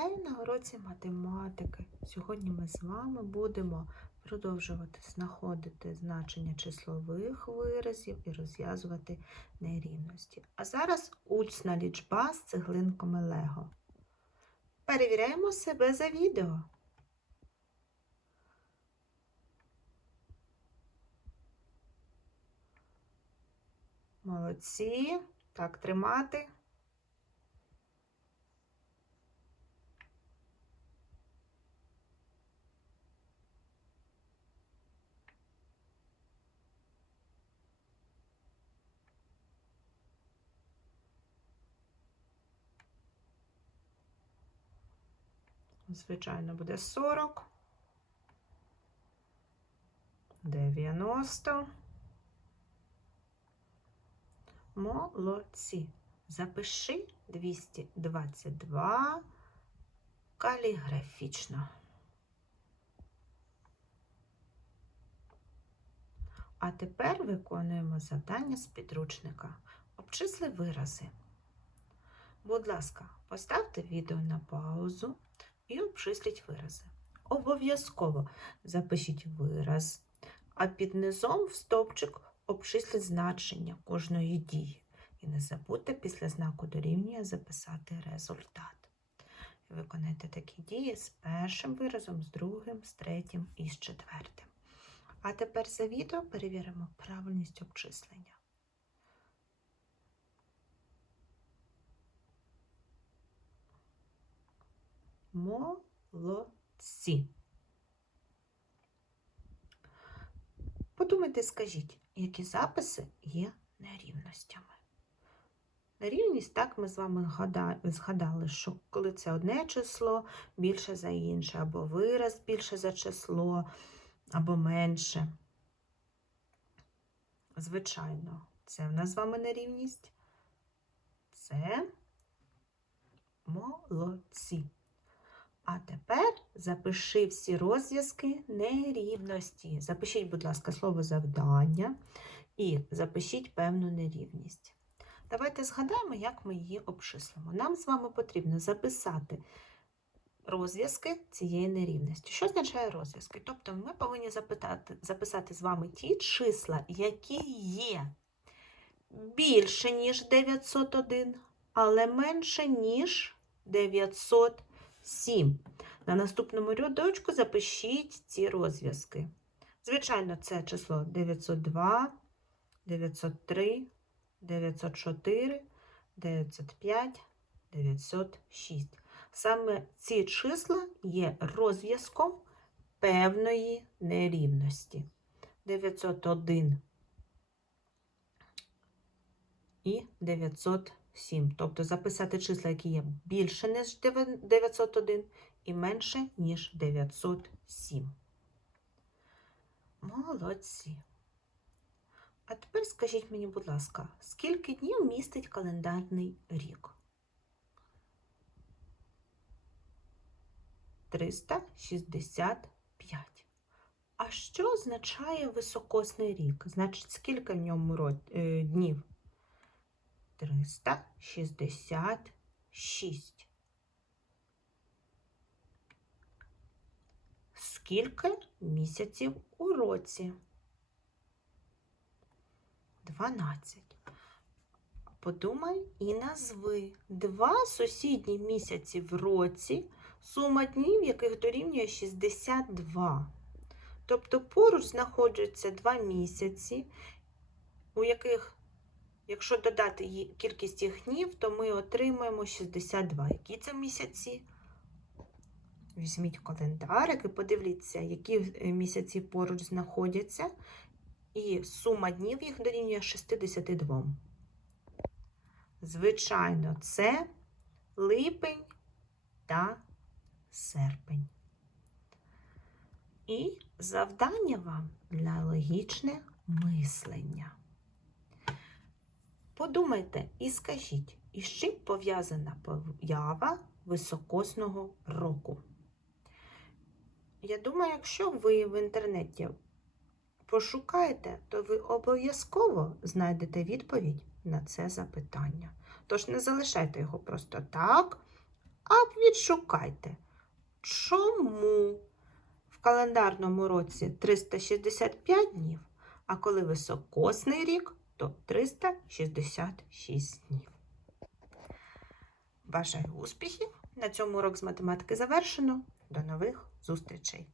Вітаю на уроці математики. Сьогодні ми з вами будемо продовжувати знаходити значення числових виразів і розв'язувати нерівності. А зараз учна лічба з цеглинками Лего. Перевіряємо себе за відео. Молодці. Так, тримати. Звичайно, буде 40, 90. Молодці. Запиши 222 каліграфічно. А тепер виконуємо завдання з підручника. Обчисли вирази. Будь ласка, поставте відео на паузу і обчисліть вирази. Обов'язково запишіть вираз, а під низом в стовпчик обчисліть значення кожної дії. І не забудьте після знаку дорівнює записати результат. Виконайте такі дії з першим виразом, з другим, з третім і з четвертим. А тепер за відео перевіримо правильність обчислення. Молодці. Подумайте, скажіть, які записи є нерівностями. Нерівність, так, ми з вами згадали, що коли це одне число більше за інше, або вираз більше за число, або менше. Звичайно, це в нас з вами нерівність. Це молодці. А тепер запиши всі розв'язки нерівності. Запишіть, будь ласка, слово завдання і запишіть певну нерівність. Давайте згадаємо, як ми її обчислимо. Нам з вами потрібно записати розв'язки цієї нерівності. Що означає розв'язки? Тобто ми повинні запитати, записати з вами ті числа, які є більше, ніж 901, але менше, ніж 907. На наступному рядочку запишіть ці розв'язки. Звичайно, це число 902, 903, 904, 905, 906. Саме ці числа є розв'язком певної нерівності. 901 і 907. Тобто записати числа, які є більше, ніж 901 і менше, ніж 907. Молодці. А тепер скажіть мені, будь ласка, скільки днів містить календарний рік? 365. А що означає високосний рік? Значить, скільки в ньому днів? 366. Скільки місяців у році? 12. Подумай і назви два сусідні місяці в році, сума днів, яких дорівнює 62. Тобто поруч знаходяться два місяці, у яких, якщо додати кількість їх днів, то ми отримаємо 62. Які це місяці? Візьміть календарик і подивіться, які місяці поруч знаходяться, і сума днів їх дорівнює 62. Звичайно, це липень та серпень. І завдання вам для логічне мислення. Подумайте і скажіть, із чим пов'язана поява високосного року? Я думаю, якщо ви в інтернеті пошукаєте, то ви обов'язково знайдете відповідь на це запитання. Тож не залишайте його просто так, А відшукайте, чому в календарному році 365 днів, а коли високосний рік, то 366 днів. Бажаю успіхів! На цьому урок з математики завершено. До нових зустрічей!